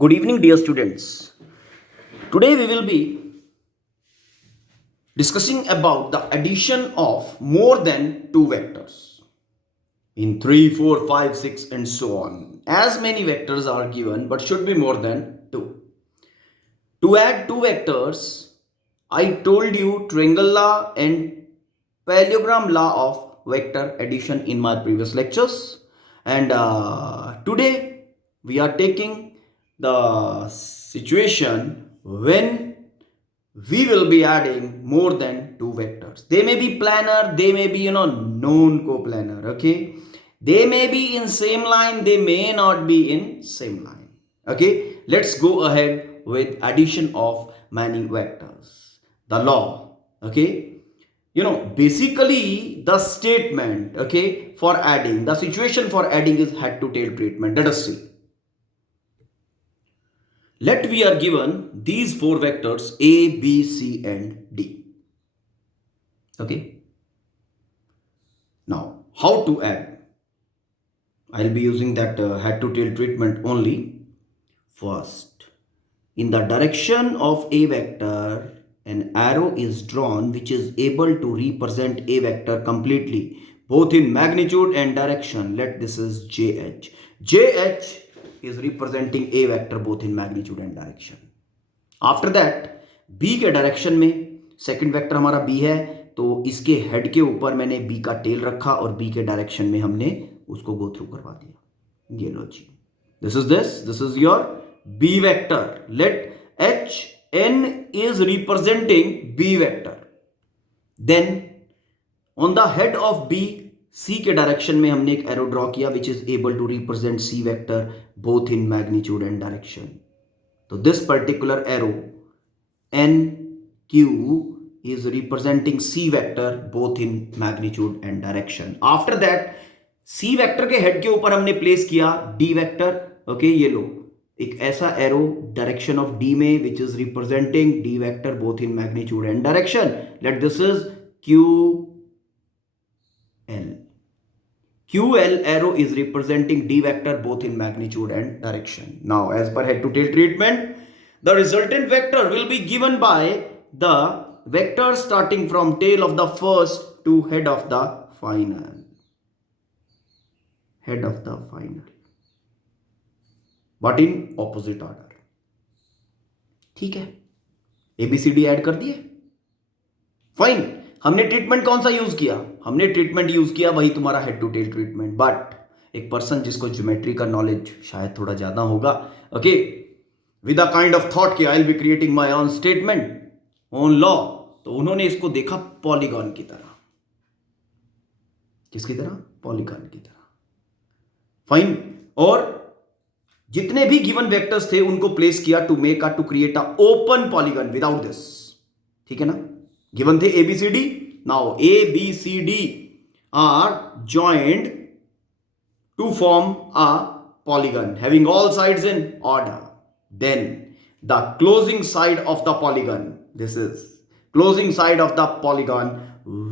Good evening, dear students. Today we will be discussing about the addition of more than two vectors in 3, 4, 5, 6, and so on. As many vectors are given, but should be more than two. To add two vectors, I told you triangle law and parallelogram law of vector addition in my previous lectures. And today we are taking the situation when we will be adding more than two vectors. They may be planar, they may be known coplanar. Okay, they may be in same line, they may not be in same line. Okay, let's go ahead with addition of many vectors. The law. Okay, basically the statement, okay, for adding, the situation for adding is head to tail treatment. Let us see. Let we are given these four vectors A, B, C, and D. Okay. Now, how to add? I'll be using that head to tail treatment only. First, in the direction of A vector, an arrow is drawn which is able to represent A vector completely, both in magnitude and direction. Let this is JH. JH is representing A vector both in magnitude and direction. After that B के direction में second vector हमारा B है, तो इसके head के ऊपर मैंने B का टेल रखा और बी के डायरेक्शन में हमने उसको गो थ्रू करवा दिया. ये लो जी, this is your B vector. Let H N is representing B vector. Then on the head of B, C के डायरेक्शन में हमने एक एरो ड्रॉ किया which is able to represent C vector both in magnitude and direction. So this particular arrow NQ is representing C vector both in magnitude and direction. After that C vector के head के ऊपर हमने place किया D vector. Okay, ये लो एक ऐसा arrow direction of D में which is representing D vector both in magnitude and direction. Let this is QL. QL arrow is representing D vector both in magnitude and direction. Now, as per head to tail treatment, the resultant vector will be given by the vector starting from tail of the first to head of the final. Head of the final. But in opposite order. ठीक है, ABCD add कर दिए. Fine. हमने treatment कौन सा use किया? हमने treatment use किया वही तुम्हारा head to tail treatment. But एक पर्सन जिसको ज्योमेट्री का नॉलेज शायद थोड़ा ज्यादा होगा, okay, with a kind of thought कि I will be creating my own statement on law, तो उन्होंने इसको देखा पॉलीगॉन की तरह. किसकी तरह? पॉलीगॉन की तरह. फाइन. और जितने भी गिवन वेक्टर्स थे उनको प्लेस किया to create a open polygon without this. ठीक है ना? Given the ABCD. Now A, B, C, D are joined to form a polygon having all sides in order. Then the closing side of the polygon, this is closing side of the polygon,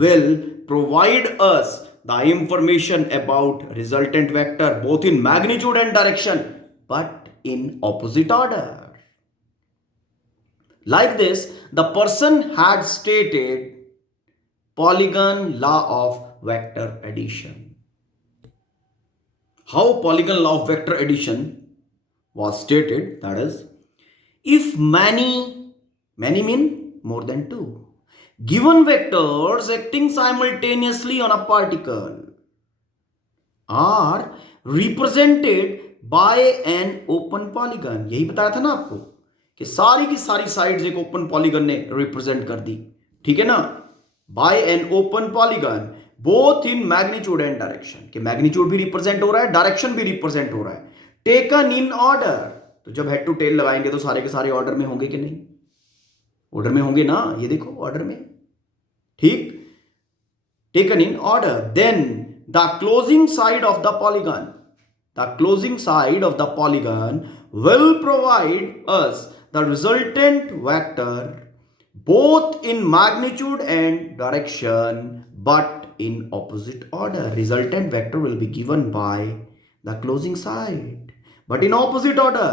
will provide us the information about resultant vector both in magnitude and direction, but in opposite order. Like this, the person had stated polygon law of vector addition. How polygon law of vector addition was stated? That is, if many mean more than two, given vectors acting simultaneously on a particle are represented by an open polygon. यही बताया था ना आपको कि सारी की सारी sides एक ओपन पॉलीगन ने रिप्रेजेंट कर दी. ठीक है ना? By an open polygon both in magnitude and direction. कि मैग्नीट्यूड भी रिप्रेजेंट हो रहा है, डायरेक्शन भी रिप्रेजेंट हो रहा है. Taken in order. तो जब हेड टू टेल लगाएंगे तो सारे के सारे ऑर्डर में होंगे कि नहीं? ऑर्डर में होंगे ना. ये देखो ऑर्डर में. ठीक. Taken in order. Then the closing side of the polygon, the closing side of the polygon will provide us the resultant vector both in magnitude and direction but in opposite order. Resultant vector will be given by the closing side but in opposite order.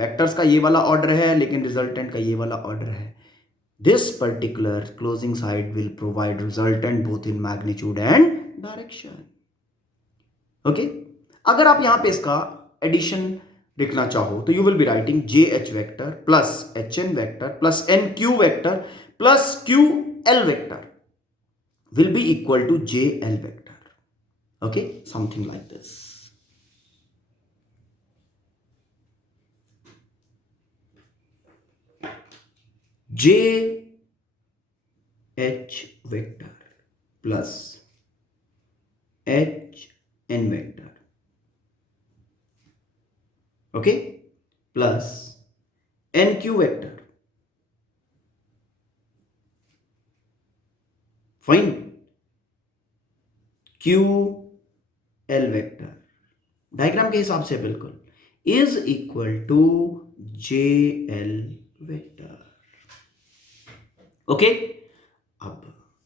Vectors का ये वाला order है लेकिन resultant का ये वाला order है. This particular closing side will provide resultant both in magnitude and direction. Okay, अगर आप यहां पे इसका एडिशन लिखना चाहो तो you will be writing J H vector plus H N vector plus N Q vector plus Q L vector will be equal to JL vector. Okay, something like this. JH vector plus HN vector. Okay, plus NQ vector. Fine. Q L vector diagram के हिसाब से बिल्कुल is equal to J L vector. Okay, अब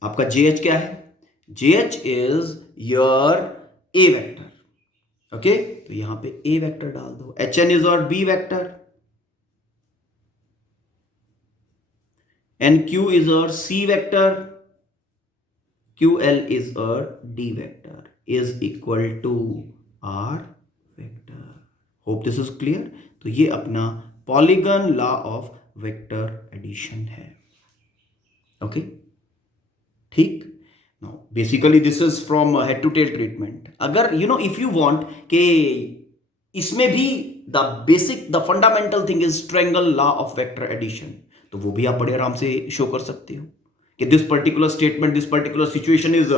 आपका J H क्या है? जे H is your A vector. Okay, तो यहां पे ए वेक्टर डाल दो. एच एन इज और B vector. N Q is और C vector. QL is a D vector is equal to R vector. Hope this is clear. तो ये अपना polygon law of vector addition है. Okay, ठीक. Now basically this is from head to tail treatment. अगर you know if you want कि इसमें भी the basic the fundamental thing is triangle law of vector addition, तो वो भी आप बड़े आराम से शो कर सकते हो कि this particular statement, this particular situation is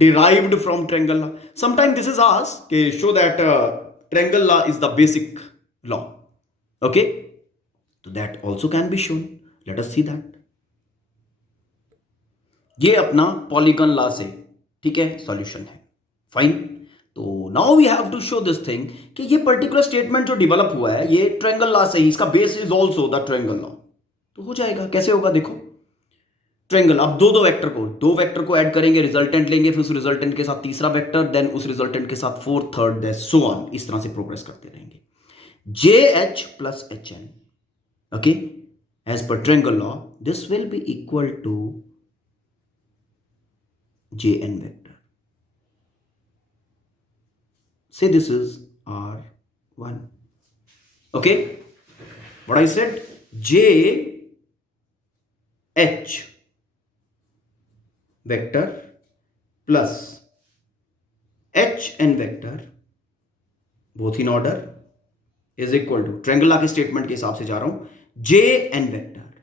derived from triangle law. Sometimes this is asked कि show that triangle law is the basic law. Okay, so that also can be shown. Let us see that. ये अपना polygon law से ठीक है solution है. Fine. तो now we have to show this thing कि ये particular statement जो develop हुआ है ये triangle law से ही, इसका base is also the triangle law. तो हो जाएगा. कैसे होगा देखो. ट्रायंगल, अब दो वेक्टर को ऐड करेंगे, रिजल्टेंट लेंगे, फिर उस रिजल्टेंट के साथ तीसरा वेक्टर, देन उस रिजल्टेंट के साथ फोर्थ, थर्ड, सो ऑन. इस तरह से प्रोग्रेस करते रहेंगे. J h plus H n, okay, as per triangle law this will be equal to j n vector. Say this is R1. Okay, what I said, j H vector plus H N vector both in order is equal to, triangle law के statement के हिसाब से जा रहा हूं, j n vector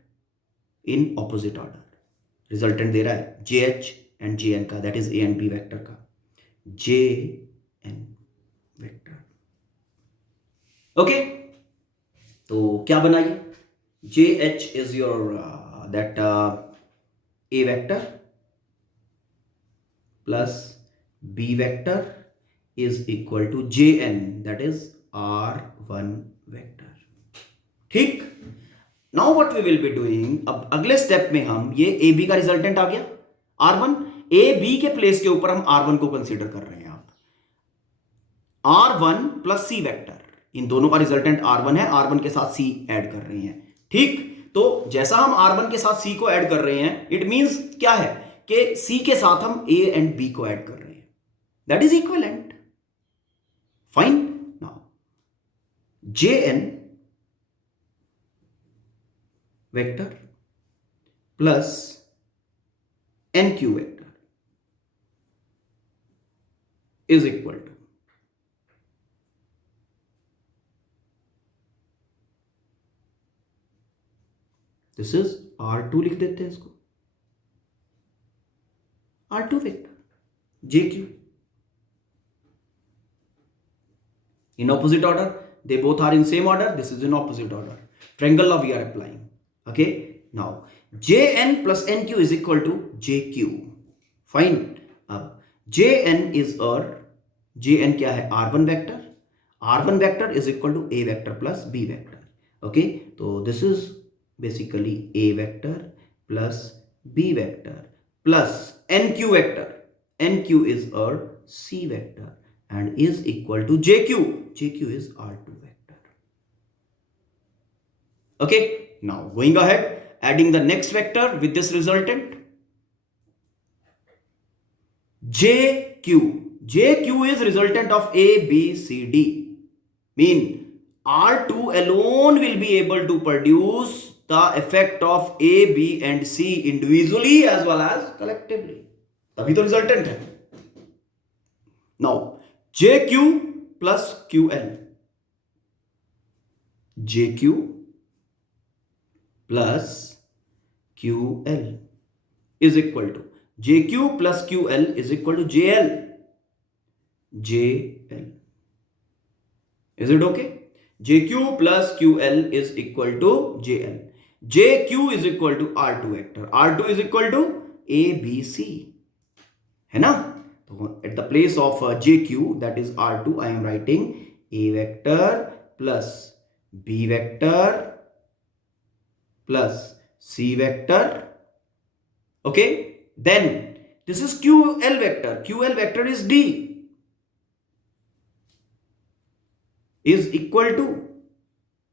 in opposite order. Resultant दे रहा है जे एच एंड जे एन का, that is a and b vector का. J n vector. ओके, तो क्या बनाइए, j H is your that a vector plus b vector is equal to jn, that is R1 vector. ठीक. Now what we will be doing, अब अगले step में हम ये ए बी का रिजल्टेंट आ गया R1, ए बी के place के ऊपर हम R1 को कंसीडर कर रहे हैं. आप R1 प्लस सी वेक्टर, इन दोनों का रिजल्टेंट R1 है, R1 के साथ C ऐड कर रहे हैं. ठीक, तो जैसा हम R1 के साथ C को ऐड कर रहे हैं, इट मींस क्या है कि C के साथ हम A एंड B को ऐड कर रहे हैं, that is equivalent. Fine. Now JN vector plus NQ vector is equal to, this is R2, लिख देते हैं इसको, R2 vector, JQ. In opposite order, they both are in same order. This is in opposite order. Triangle law we are applying. Okay. Now, JN plus NQ is equal to JQ. Fine. अब JN is और JN क्या है? R1 vector. R1 vector is equal to A vector plus B vector. Okay. So this is basically A vector plus B vector plus NQ vector. NQ is our C vector and is equal to JQ. JQ is R2 vector. Okay, now going ahead, adding the next vector with this resultant. JQ. JQ is resultant of A, B, C, D. Mean R2 alone will be able to produce the effect of A, B and C individually as well as collectively. तभी तो resultant है. Now JQ plus QL. JQ plus QL is equal to JQ plus QL is equal to JL. JL. Is it okay? JQ plus QL is equal to JL. JQ is equal to R2 vector. R2 is equal to ABC. है ना? So at the place of JQ, that is R2, I am writing A vector plus B vector plus C vector. Okay, then this is QL vector. QL vector is D. Is equal to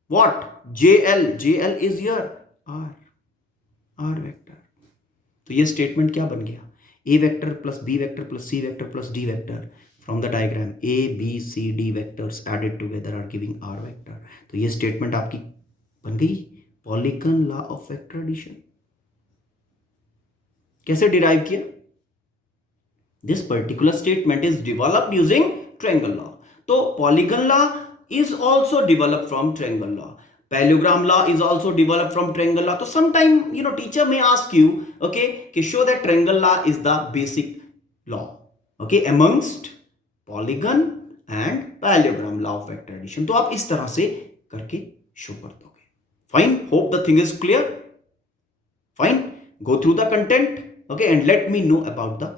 what? JL. JL is here R. R vector. तो ये statement क्या बन गया? A vector plus B vector plus C vector plus D vector. From the diagram, A, B, C, D vectors added together are giving R vector. तो ये statement आपकी बन गई polygon law of vector addition. कैसे derive किया? This particular statement is developed using triangle law. तो polygon law is also developed from triangle law. Parallelogram law is also developed from triangle law. So sometime, teacher may ask you, okay, to show that triangle law is the basic law, okay, amongst polygon and parallelogram law of vector addition. तो आप इस तरह से करके show कर दोगे. Fine. Hope the thing is clear. Fine. Go through the content, okay, and let me know about the